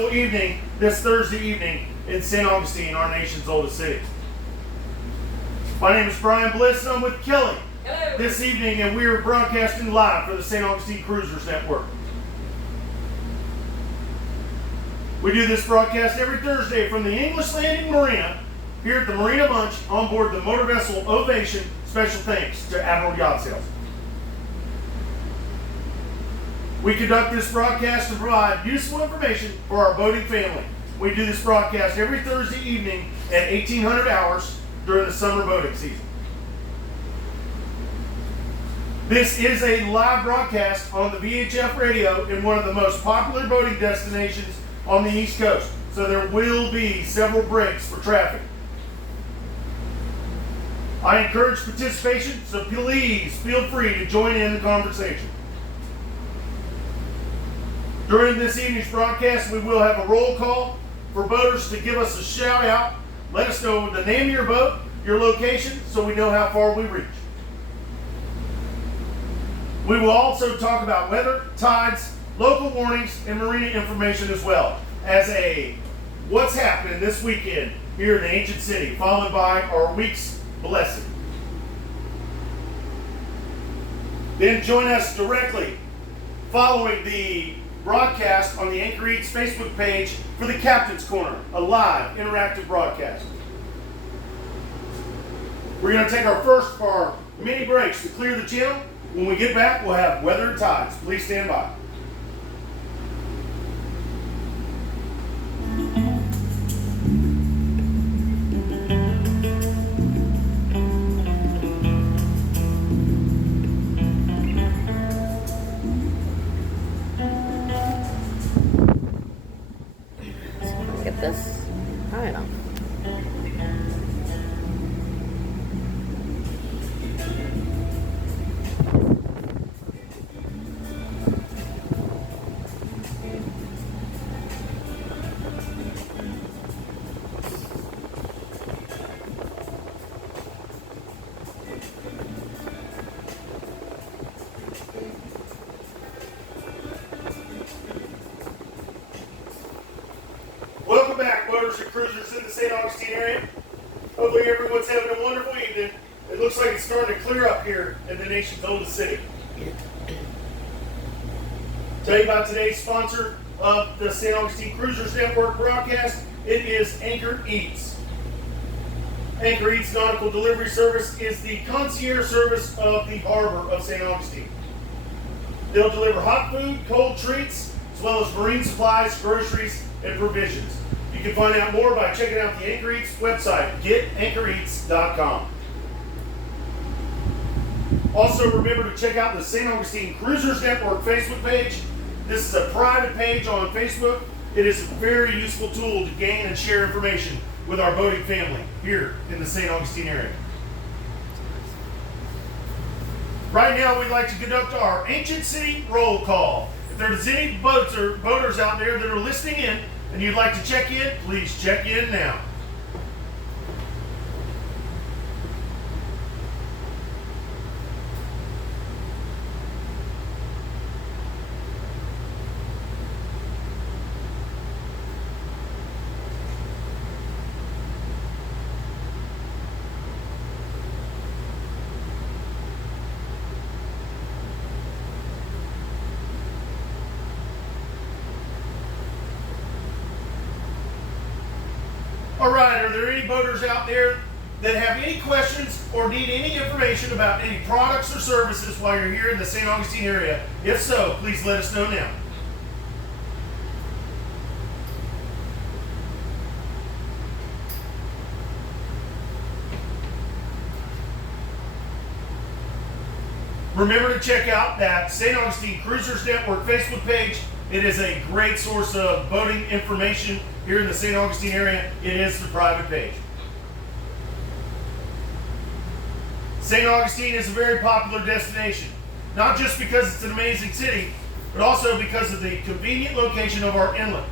wonderful evening this Thursday evening in St. Augustine, our nation's oldest city. My name is Brian Bliss and I'm with Kelly. Hello. This evening, and we are broadcasting live for the St. Augustine Cruisers Network. We do this broadcast every Thursday from the English Landing Marina here at the Marina Bunch on board the motor vessel Ovation. Special thanks to Admiral Yacht Sales. We conduct this broadcast to provide useful information for our boating family. We do this broadcast every Thursday evening at 1800 hours during the summer boating season. This is a live broadcast on the VHF radio in one of the most popular boating destinations on the East Coast, so there will be several breaks for traffic. I encourage participation, so please feel free to join in the conversation. During this evening's broadcast, we will have a roll call for boaters to give us a shout out. Let us know the name of your boat, your location, so we know how far we reach. We will also talk about weather, tides, local warnings, and marina information as well as a what's happening this weekend here in the ancient city, followed by our week's blessing. Then join us directly following the broadcast on the Anchor Eats Facebook page for the Captain's Corner, a live interactive broadcast. We're going to take our first of our mini breaks to clear the channel. When we get back, we'll have weather and tides. Please stand by. Get this. I don't know. Welcome back, boaters and cruisers in the St. Augustine area. Hopefully everyone's having a wonderful evening. It looks like it's starting to clear up here in the nation's oldest city. Tell you about today's sponsor of the St. Augustine Cruisers Network broadcast. It is Anchor Eats. Anchor Eats Nautical Delivery Service is the concierge service of the harbor of St. Augustine. They'll deliver hot food, cold treats, as well as marine supplies, groceries, and provisions. You can find out more by checking out the Anchor Eats website, getanchoreats.com. Also, remember to check out the St. Augustine Cruisers Network Facebook page. This is a private page on Facebook. It is a very useful tool to gain and share information with our boating family here in the St. Augustine area. Right now, we'd like to conduct our Ancient City roll call. If there's any boats or boaters out there that are listening in and you'd like to check in, please check in now. All right, are there any boaters out there that have any questions or need any information about any products or services while you're here in the St. Augustine area? If so, please let us know now. Remember to check out that St. Augustine Cruisers Network Facebook page. It is a great source of boating information here in the St. Augustine area. It is the private page. St. Augustine is a very popular destination, not just because it's an amazing city, but also because of the convenient location of our inlet.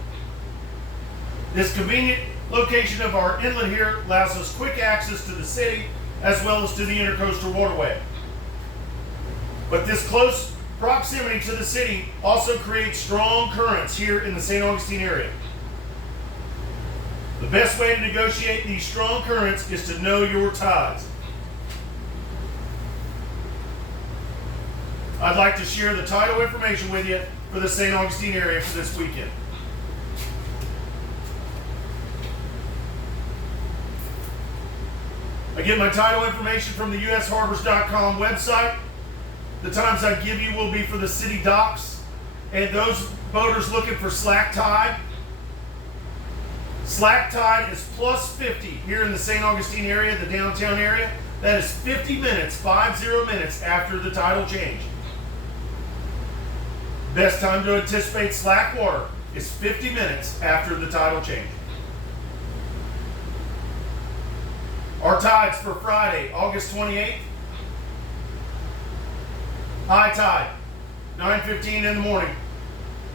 This convenient location of our inlet here allows us quick access to the city as well as to the intercoastal waterway. But this close proximity to the city also creates strong currents here in the St. Augustine area. The best way to negotiate these strong currents is to know your tides. I'd like to share the tidal information with you for the St. Augustine area for this weekend. I get my tidal information from the usharbors.com website. The times I give you will be for the city docks and those boaters looking for slack tide. Slack tide is plus 50 here in the St. Augustine area, the downtown area. That is 50 minutes, 50 minutes after the tidal change. Best time to anticipate slack water is 50 minutes after the tidal change. Our tides for Friday, August 28th. High tide, 9:15 in the morning.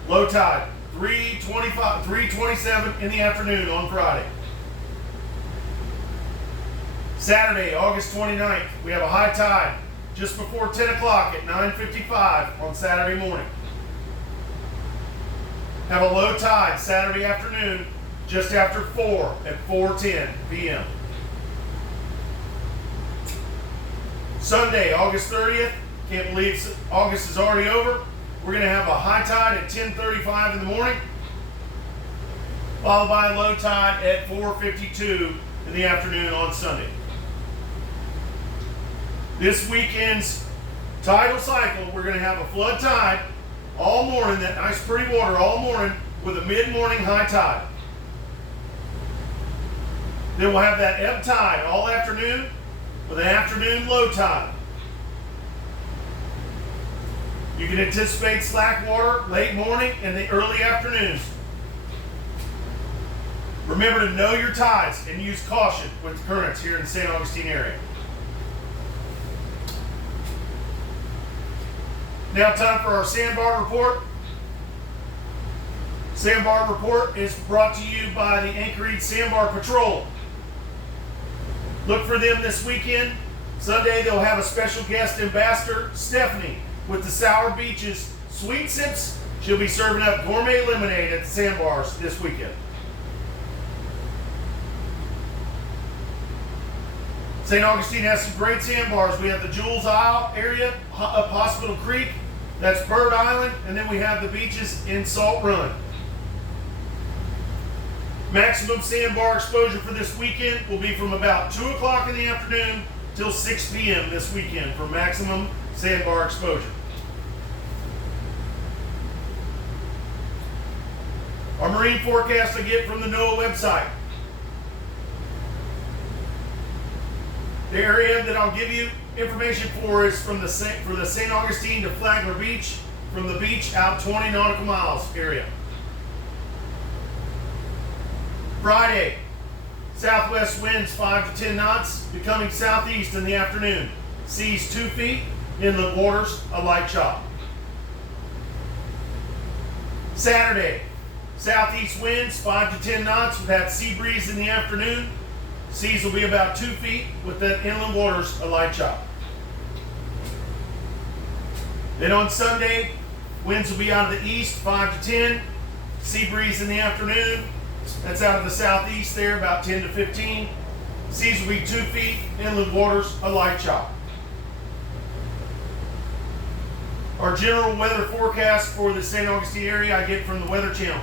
Low tide, 3:27 in the afternoon on Friday. Saturday, August 29th, we have a high tide just before 10 o'clock at 9:55 on Saturday morning. Have a low tide Saturday afternoon just after 4 at 4:10 p.m. Sunday, August 30th, can't believe August is already over. We're going to have a high tide at 10:35 in the morning, followed by a low tide at 4:52 in the afternoon on Sunday. This weekend's tidal cycle, we're going to have a flood tide all morning, that nice pretty water all morning with a mid-morning high tide. Then we'll have that ebb tide all afternoon with an afternoon low tide. You can anticipate slack water late morning and the early afternoons. Remember to know your tides and use caution with currents here in the St. Augustine area. Now time for our sandbar report. Sandbar report is brought to you by the Anchor Eats Sandbar Patrol. Look for them this weekend. Sunday they'll have a special guest ambassador, Stephanie, with the Sour Beaches Sweet Sips. She'll be serving up gourmet lemonade at the sandbars this weekend. St. Augustine has some great sandbars. We have the Jules Isle area up Hospital Creek. That's Bird Island. And then we have the beaches in Salt Run. Maximum sandbar exposure for this weekend will be from about 2 o'clock in the afternoon till 6 p.m. this weekend for maximum sandbar exposure. Our marine forecast I get from the NOAA website. The area that I'll give you information for is from the St. Augustine to Flagler Beach, from the beach out 20 nautical miles area. Friday, southwest winds 5 to 10 knots, becoming southeast in the afternoon. Seas 2 feet, inland waters a light chop. Saturday, southeast winds 5 to 10 knots with that sea breeze in the afternoon. Seas will be about 2 feet with that inland waters a light chop. Then on Sunday, winds will be out of the east 5 to 10, sea breeze in the afternoon. That's out of the southeast there, about 10 to 15. Seas will be 2 feet, inland waters a light chop. Our general weather forecast for the St. Augustine area I get from the Weather Channel.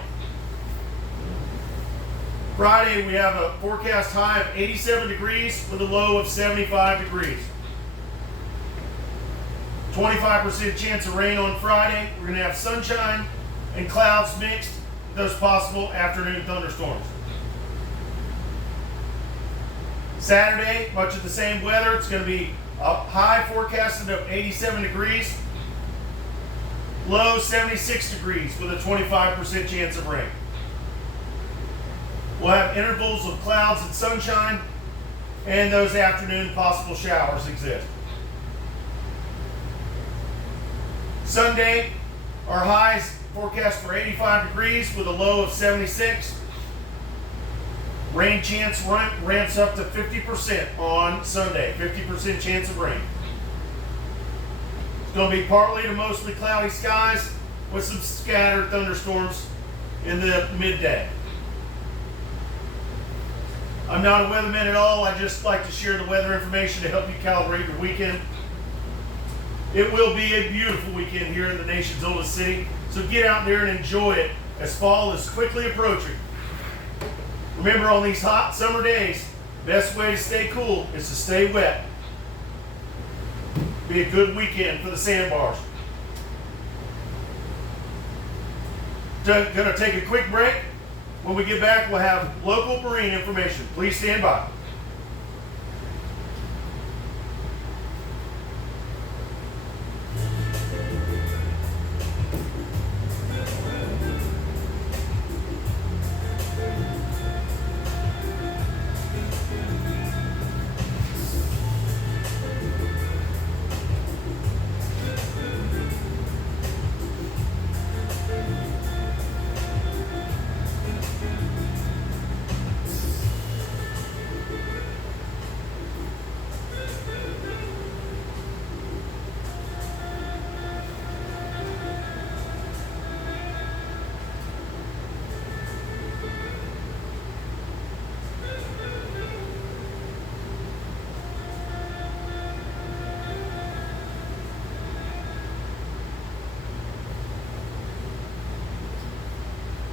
Friday we have a forecast high of 87 degrees with a low of 75 degrees. 25% chance of rain on Friday. We're going to have sunshine and clouds mixed with those possible afternoon thunderstorms. Saturday, much of the same weather. It's going to be a high forecasted of 87 degrees. Low 76 degrees with a 25% chance of rain. We'll have intervals of clouds and sunshine, and those afternoon possible showers exist. Sunday, our highs forecast for 85 degrees with a low of 76. Rain chance ramps up to 50% on Sunday, 50% chance of rain. It's going to be partly to mostly cloudy skies with some scattered thunderstorms in the midday. I'm not a weatherman at all. I just like to share the weather information to help you calibrate your weekend. It will be a beautiful weekend here in the nation's oldest city, so get out there and enjoy it as fall is quickly approaching. Remember, on these hot summer days, best way to stay cool is to stay wet. Be a good weekend for the sandbars. Gonna take a quick break. When we get back, we'll have local marine information. Please stand by.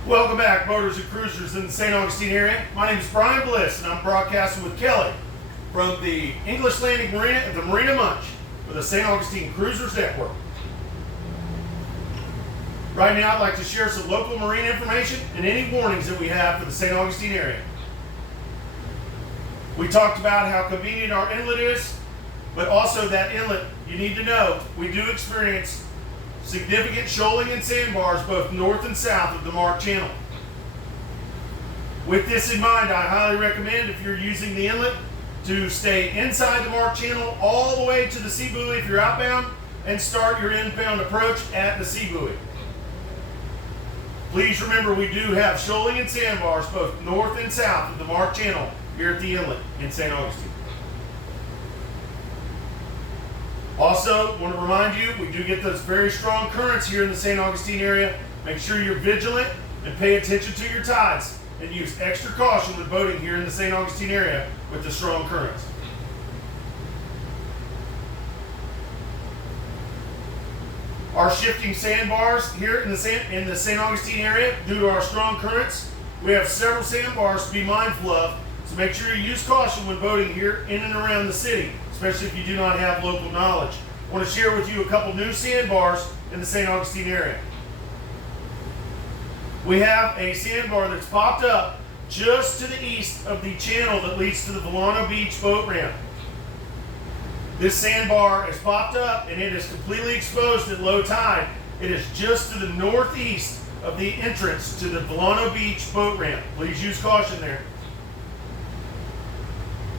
Welcome back, boaters and cruisers in the St. Augustine area. My name is Brian Bliss, and I'm broadcasting with Kelly from the English Landing Marina at the Marina Munch for the St. Augustine Cruisers Network. Right now, I'd like to share some local marine information and any warnings that we have for the St. Augustine area. We talked about how convenient our inlet is, but also that inlet, you need to know, we do experience significant shoaling and sandbars both north and south of the Mark Channel. With this in mind, I highly recommend, if you're using the inlet, to stay inside the Mark Channel all the way to the sea buoy if you're outbound, and start your inbound approach at the sea buoy. Please remember, we do have shoaling and sandbars both north and south of the Mark Channel here at the inlet in St. Augustine. Also, want to remind you, we do get those very strong currents here in the St. Augustine area. Make sure you're vigilant and pay attention to your tides, and use extra caution when boating here in the St. Augustine area with the strong currents. Our shifting sandbars here in the St. Augustine area, due to our strong currents, we have several sandbars to be mindful of, so make sure you use caution when boating here in and around the city, especially if you do not have local knowledge. I want to share with you a couple new sandbars in the St. Augustine area. We have a sandbar that's popped up just to the east of the channel that leads to the Volano Beach boat ramp. This sandbar is popped up and it is completely exposed at low tide. It is just to the northeast of the entrance to the Volano Beach boat ramp. Please use caution there.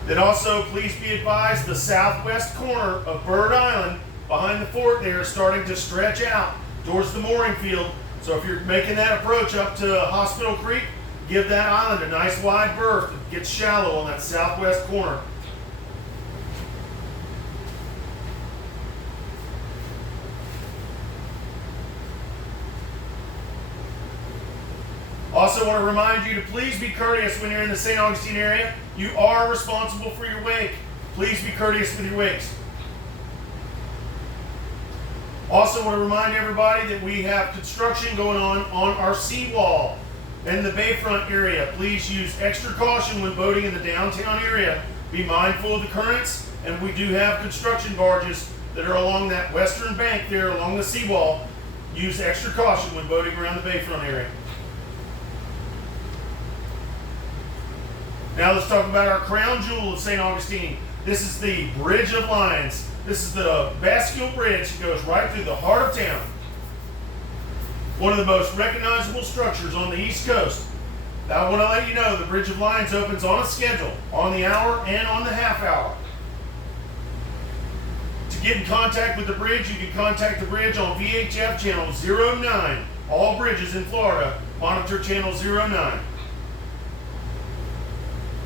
Then also, please be advised, the southwest corner of Bird Island behind the fort there is starting to stretch out towards the mooring field. So if you're making that approach up to Hospital Creek, give that island a nice wide berth. It gets shallow on that southwest corner. Also want to remind you to please be courteous when you're in the St. Augustine area. You are responsible for your wake. Please be courteous with your wakes. Also want to remind everybody that we have construction going on our seawall in the bayfront area. Please use extra caution when boating in the downtown area. Be mindful of the currents, and we do have construction barges that are along that western bank there along the seawall. Use extra caution when boating around the bayfront area. Now let's talk about our crown jewel of St. Augustine. This is the Bridge of Lions. This is the Bastille Bridge that goes right through the heart of town. One of the most recognizable structures on the East Coast. Now I want to let you know the Bridge of Lions opens on a schedule, on the hour and on the half hour. To get in contact with the bridge, you can contact the bridge on VHF channel 09. All bridges in Florida monitor channel 09.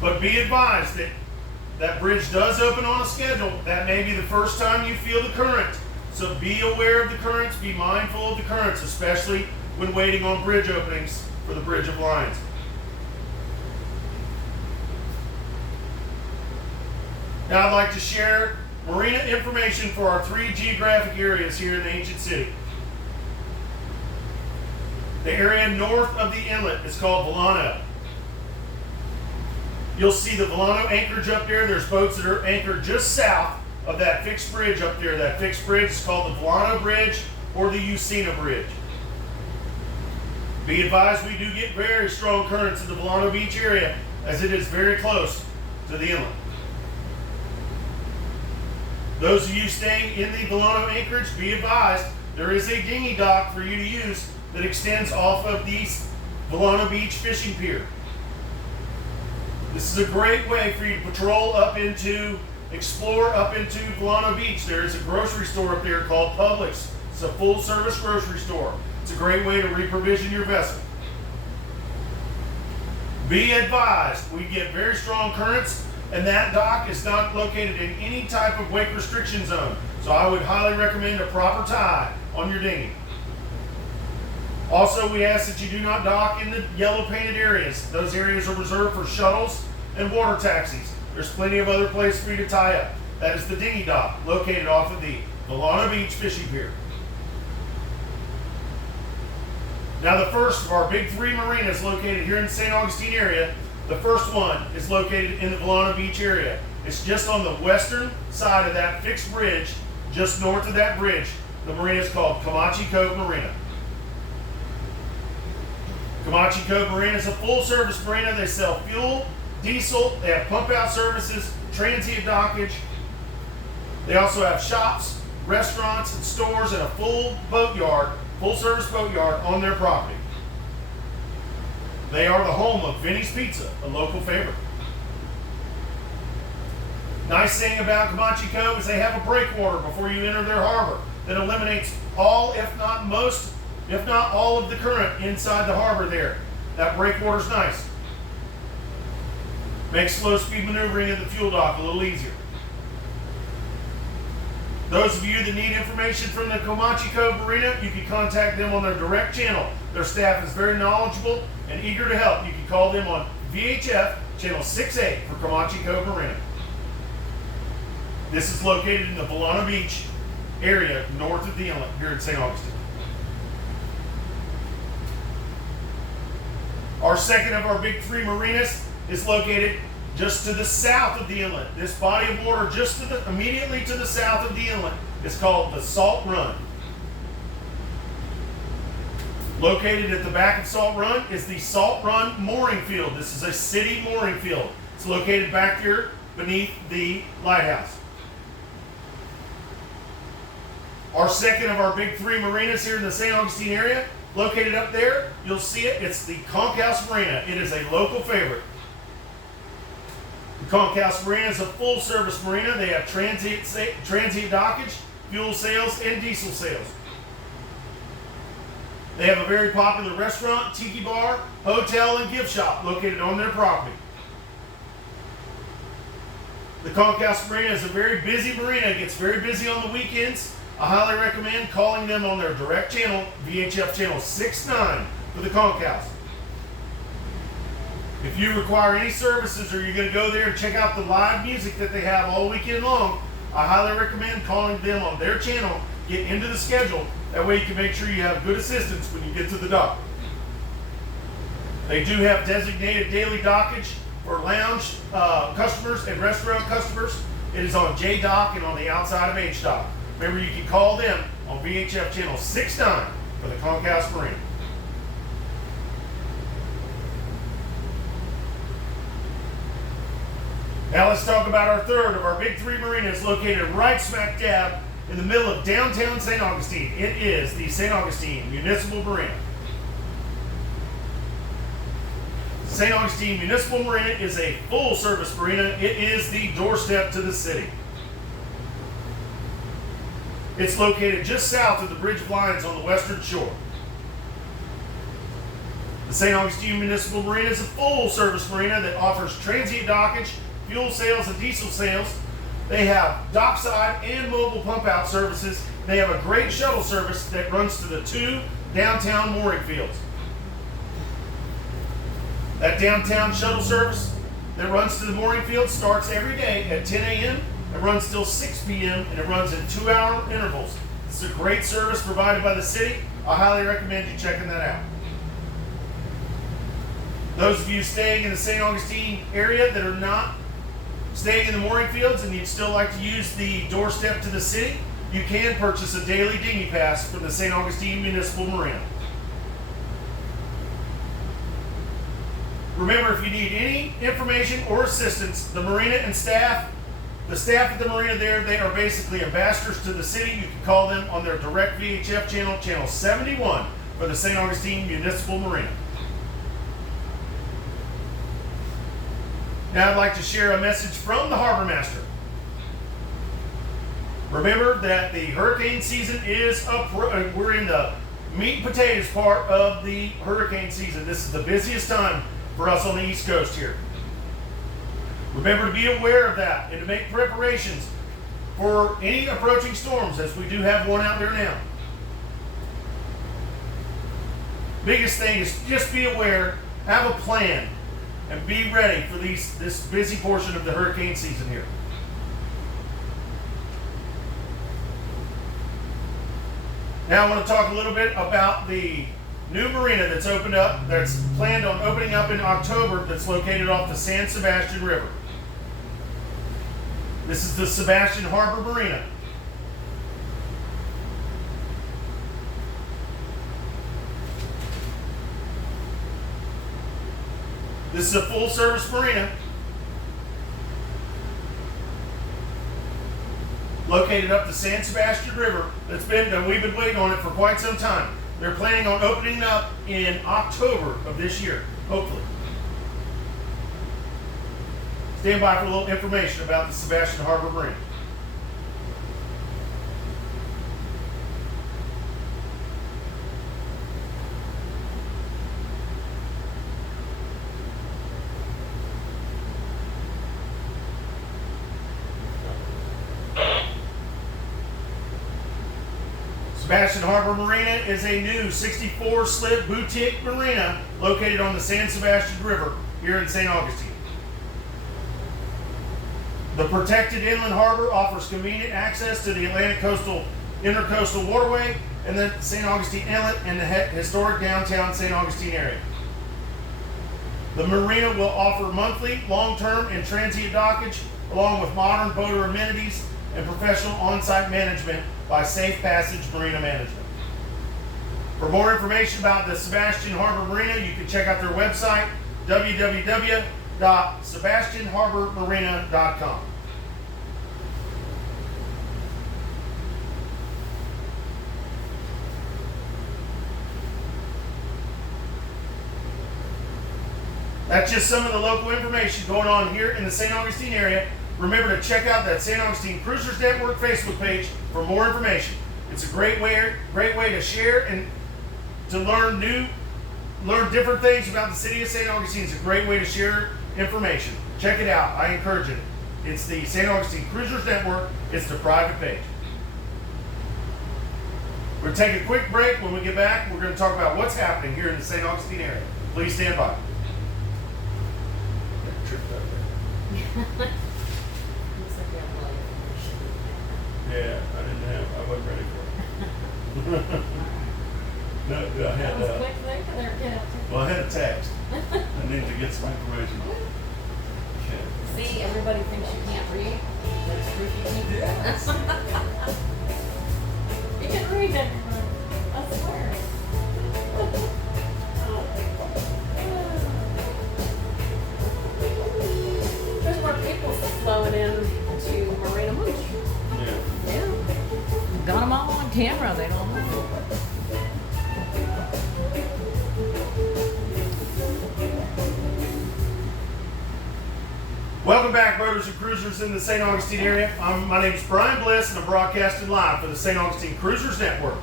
But be advised that that bridge does open on a schedule. That may be the first time you feel the current. So be aware of the currents, be mindful of the currents, especially when waiting on bridge openings for the Bridge of Lions. Now I'd like to share marina information for our 3 geographic areas here in the ancient city. The area north of the inlet is called Volano. You'll see the Volano anchorage up there. There's boats that are anchored just south of that fixed bridge up there. That fixed bridge is called the Volano Bridge or the Usina Bridge. Be advised, we do get very strong currents in the Volano Beach area as it is very close to the inlet. Those of you staying in the Volano anchorage, be advised, there is a dinghy dock for you to use that extends off of the Volano Beach fishing pier. This is a great way for you to patrol explore up into Volano Beach. There is a grocery store up there called Publix. It's a full service grocery store. It's a great way to reprovision your vessel. Be advised, we get very strong currents, and that dock is not located in any type of wake restriction zone. So I would highly recommend a proper tie on your dinghy. Also, we ask that you do not dock in the yellow painted areas. Those areas are reserved for shuttles and water taxis. There's plenty of other places for you to tie up. That is the dinghy dock located off of the Volano Beach fishing pier. Now the first of our big 3 marinas located here in the St. Augustine area, the first one is located in the Volano Beach area. It's just on the western side of that fixed bridge, just north of that bridge. The marina is called Comanche Cove Marina. Comanche Cove Marina is a full service marina. They sell fuel, diesel, they have pump out services, transient dockage. They also have shops, restaurants, and stores, and a full service boat yard on their property. They are the home of Vinny's Pizza, a local favorite. Nice thing about Comanche Cove is they have a breakwater before you enter their harbor that eliminates all, if not most, if not all of the current inside the harbor there. That breakwater's nice. Makes slow speed maneuvering at the fuel dock a little easier. Those of you that need information from the Comanche Cove Marina, you can contact them on their direct channel. Their staff is very knowledgeable and eager to help. You can call them on VHF channel 68 for Comanche Cove Marina. This is located in the Volano Beach area north of the inlet here in St. Augustine. Our second of our big 3 marinas is located just to the south of the inlet. This body of water just immediately to the south of the inlet is called the Salt Run. Located at the back of Salt Run is the Salt Run mooring field. This is a city mooring field. It's located back here beneath the lighthouse. Our second of our big 3 marinas here in the St. Augustine area, located up there, you'll see it. It's the Conch House Marina. It is a local favorite. The Conch House Marina is a full service marina. They have transient dockage, fuel sales, and diesel sales. They have a very popular restaurant, tiki bar, hotel, and gift shop located on their property. The Conch House Marina is a very busy marina. It gets very busy on the weekends. I highly recommend calling them on their direct channel, VHF channel 69, for the Conch House. If you require any services or you're going to go there and check out the live music that they have all weekend long, I highly recommend calling them on their channel, get into the schedule. That way you can make sure you have good assistance when you get to the dock. They do have designated daily dockage for lounge customers and restaurant customers. It is on J Dock and on the outside of H Dock. Remember, you can call them on VHF channel 69 for the Conch House Marina. Now let's talk about our third of our big 3 marinas located right smack dab in the middle of downtown St. Augustine. It is the St. Augustine Municipal Marina. St. Augustine Municipal Marina is a full service marina. It is the doorstep to the city. It's located just south of the Bridge of Lions on the western shore. The St. Augustine Municipal Marina is a full service marina that offers transient dockage, fuel sales, and diesel sales. They have dockside and mobile pump out services. They have a great shuttle service that runs to the 2 downtown mooring fields. That downtown shuttle service that runs to the mooring field starts every day at 10 a.m. It runs till 6 p.m. and it runs in 2-hour intervals. This is a great service provided by the city. I highly recommend you checking that out. Those of you staying in the St. Augustine area that are not staying in the mooring fields and you'd still like to use the doorstep to the city, you can purchase a daily dinghy pass from the St. Augustine Municipal Marina. Remember, if you need any information or assistance, the Marina and the staff at the Marina there, they are basically ambassadors to the city. You can call them on their direct VHF channel, channel 71 for the St. Augustine Municipal Marina. Now I'd like to share a message from the Harbor Master. Remember that the hurricane season is we're in the meat and potatoes part of the hurricane season. This is the busiest time for us on the East Coast here. Remember to be aware of that and to make preparations for any approaching storms, as we do have one out there now. Biggest thing is just be aware, have a plan, and be ready for this busy portion of the hurricane season here. Now I want to talk a little bit about the new marina that's opened up, that's planned on opening up in October, that's located off the San Sebastian River. This is the Sebastian Harbor Marina. This is a full-service marina located up the San Sebastian River. We've been waiting on it for quite some time. They're planning on opening up in October of this year, hopefully. Stand by for a little information about the Sebastian Harbor Marina. Sebastian Harbor Marina is a new 64-slip boutique marina located on the San Sebastian River here in St. Augustine. The protected inland harbor offers convenient access to the Atlantic Intercoastal Waterway and the St. Augustine Inlet and the historic downtown St. Augustine area. The marina will offer monthly, long-term, and transient dockage, along with modern boater amenities and professional on-site management by Safe Passage Marina Management. For more information about the Sebastian Harbor Marina, you can check out their website, www.sebastianharbormarina.com. That's just some of the local information going on here in the St. Augustine area. Remember to check out that St. Augustine Cruisers Network Facebook page for more information. It's a great way to share and to learn different things about the city of St. Augustine. It's a great way to share information. Check it out. I encourage it. It's the St. Augustine Cruisers Network. It's the private page. We're going to take a quick break. When we get back, we're going to talk about what's happening here in the St. Augustine area. Please stand by. Yeah, I wasn't ready for it. No, I had well, I had a text. I need to get some information. Okay. See, everybody thinks you can't read. That's proof you can't. Yes. You can read it. I swear. There's more people flowing in to Marina Beach. Yeah. Got them all on camera. They don't know. Welcome back, boaters and cruisers in the St. Augustine area. My name is Brian Bliss, and I'm broadcasting live for the St. Augustine Cruisers Network.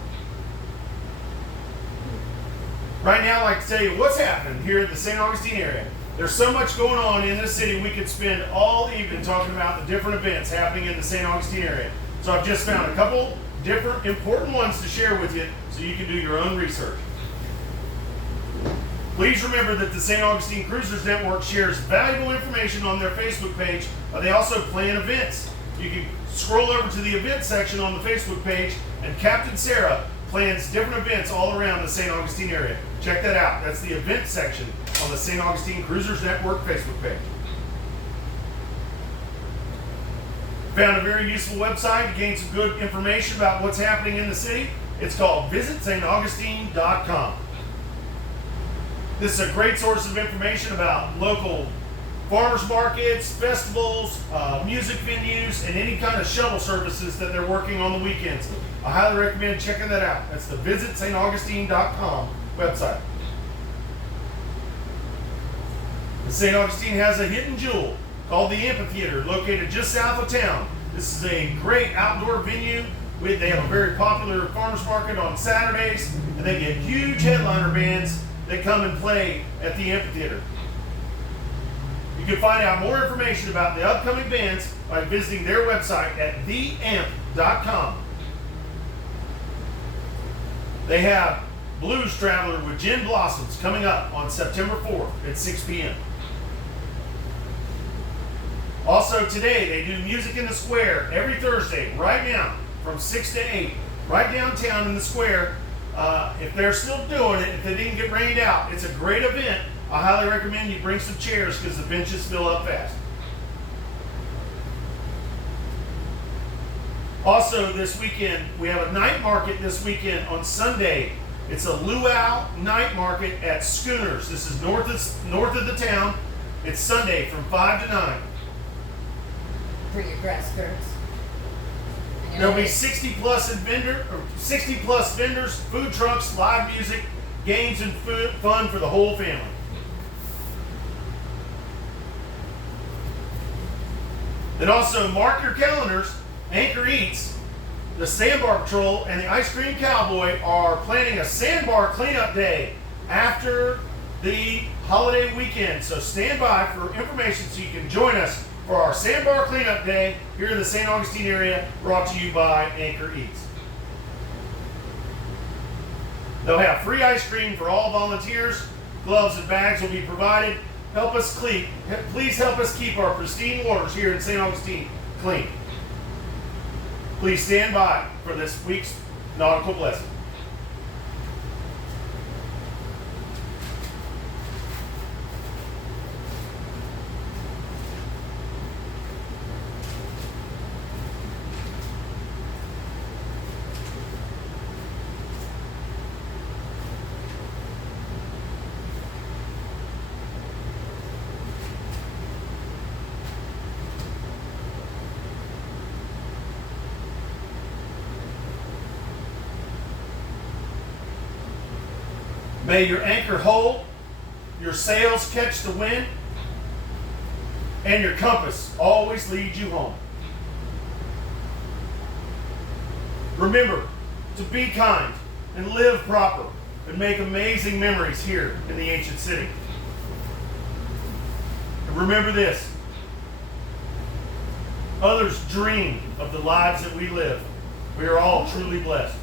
Right now, I'd like to tell you what's happening here in the St. Augustine area. There's so much going on in this city, we could spend all evening talking about the different events happening in the St. Augustine area. So I've just found a couple different important ones to share with you so you can do your own research. Please remember that the St. Augustine Cruisers Network shares valuable information on their Facebook page. They also plan events. You can scroll over to the event section on the Facebook page, and Captain Sarah plans different events all around the St. Augustine area. Check that out. That's the event section on the St. Augustine Cruisers Network Facebook page. Found a very useful website to gain some good information about what's happening in the city. It's called visitstaugustine.com. This is a great source of information about local farmers markets, festivals, music venues, and any kind of shuttle services that they're working on the weekends. I highly recommend checking that out. That's the visitstaugustine.com website. St. Augustine has a hidden jewel called the Amphitheater, located just south of town. This is a great outdoor venue. They have a very popular farmers market on Saturdays, and they get huge headliner bands that come and play at the amphitheater. You can find out more information about the upcoming bands by visiting their website at theamp.com. They have Blues Traveler with Gin Blossoms coming up on September 4th at 6 p.m. Also today, they do Music in the Square every Thursday, right now, from 6 to 8, right downtown in the square. If they're still doing it, if they didn't get rained out, it's a great event. I highly recommend you bring some chairs because the benches fill up fast. Also this weekend, we have a night market this weekend on Sunday. It's a luau night market at Schooners. This is north of the town. It's Sunday from 5 to 9. For your grass skirts. There'll be 60 plus vendors, food trucks, live music, games, and fun for the whole family. Then also mark your calendars. Anchor Eats, the Sandbar Patrol, and the Ice Cream Cowboy are planning a sandbar cleanup day after the holiday weekend. So stand by for information so you can join us for our Sandbar Cleanup Day here in the St. Augustine area, brought to you by Anchor Eats. They'll have free ice cream for all volunteers. Gloves and bags will be provided. Please help us keep our pristine waters here in St. Augustine clean. Please stand by for this week's nautical blessing. May your anchor hold, your sails catch the wind, and your compass always lead you home. Remember to be kind and live proper and make amazing memories here in the ancient city. And remember this: others dream of the lives that we live. We are all truly blessed.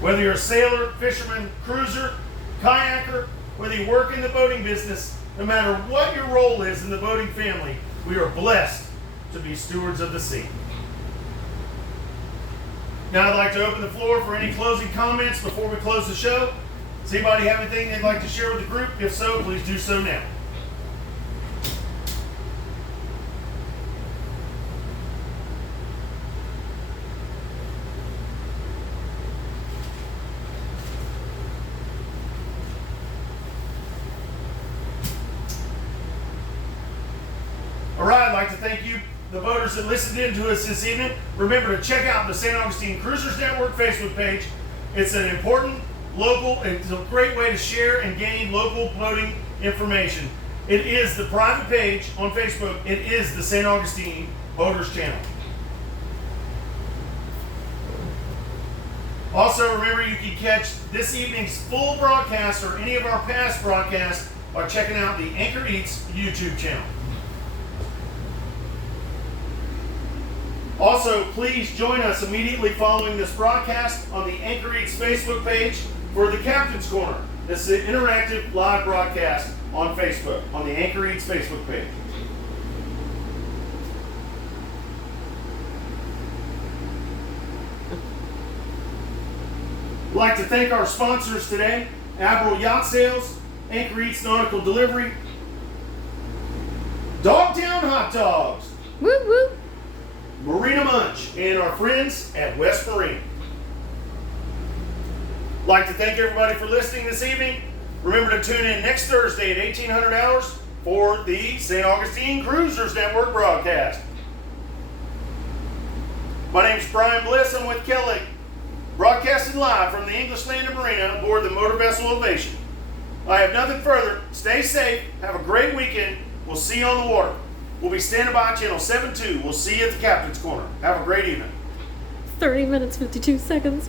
Whether you're a sailor, fisherman, cruiser, kayaker, whether you work in the boating business, no matter what your role is in the boating family, we are blessed to be stewards of the sea. Now I'd like to open the floor for any closing comments before we close the show. Does anybody have anything they'd like to share with the group? If so, please do so now. All right, I'd like to thank you, the voters that listened in to us this evening. Remember to check out the St. Augustine Cruisers Network Facebook page. It's an important it's a great way to share and gain local boating information. It is the private page on Facebook. It is the St. Augustine Boaters Channel. Also, remember you can catch this evening's full broadcast or any of our past broadcasts by checking out the Anchor Eats YouTube channel. Also, please join us immediately following this broadcast on the Anchor Eats Facebook page. for the Captain's Corner. This is an interactive live broadcast on Facebook, on the Anchor Eats Facebook page. I'd like to thank our sponsors today: Admiral Yacht Sales, Anchor Eats Nautical Delivery, Dogtown Hot Dogs, Woo woo. Marina Munch, and our friends at West Marine. I'd like to thank everybody for listening this evening. Remember to tune in next Thursday at 1800 hours for the St. Augustine Cruisers Network broadcast. My name is Brian Bliss. I'm with Kelly, broadcasting live from the English land of Marina aboard the motor vessel Ovation. I have nothing further. Stay safe. Have a great weekend. We'll see you on the water. We'll be standing by channel 72. We'll see you at the Captain's Corner. Have a great evening. 30 minutes, 52 seconds.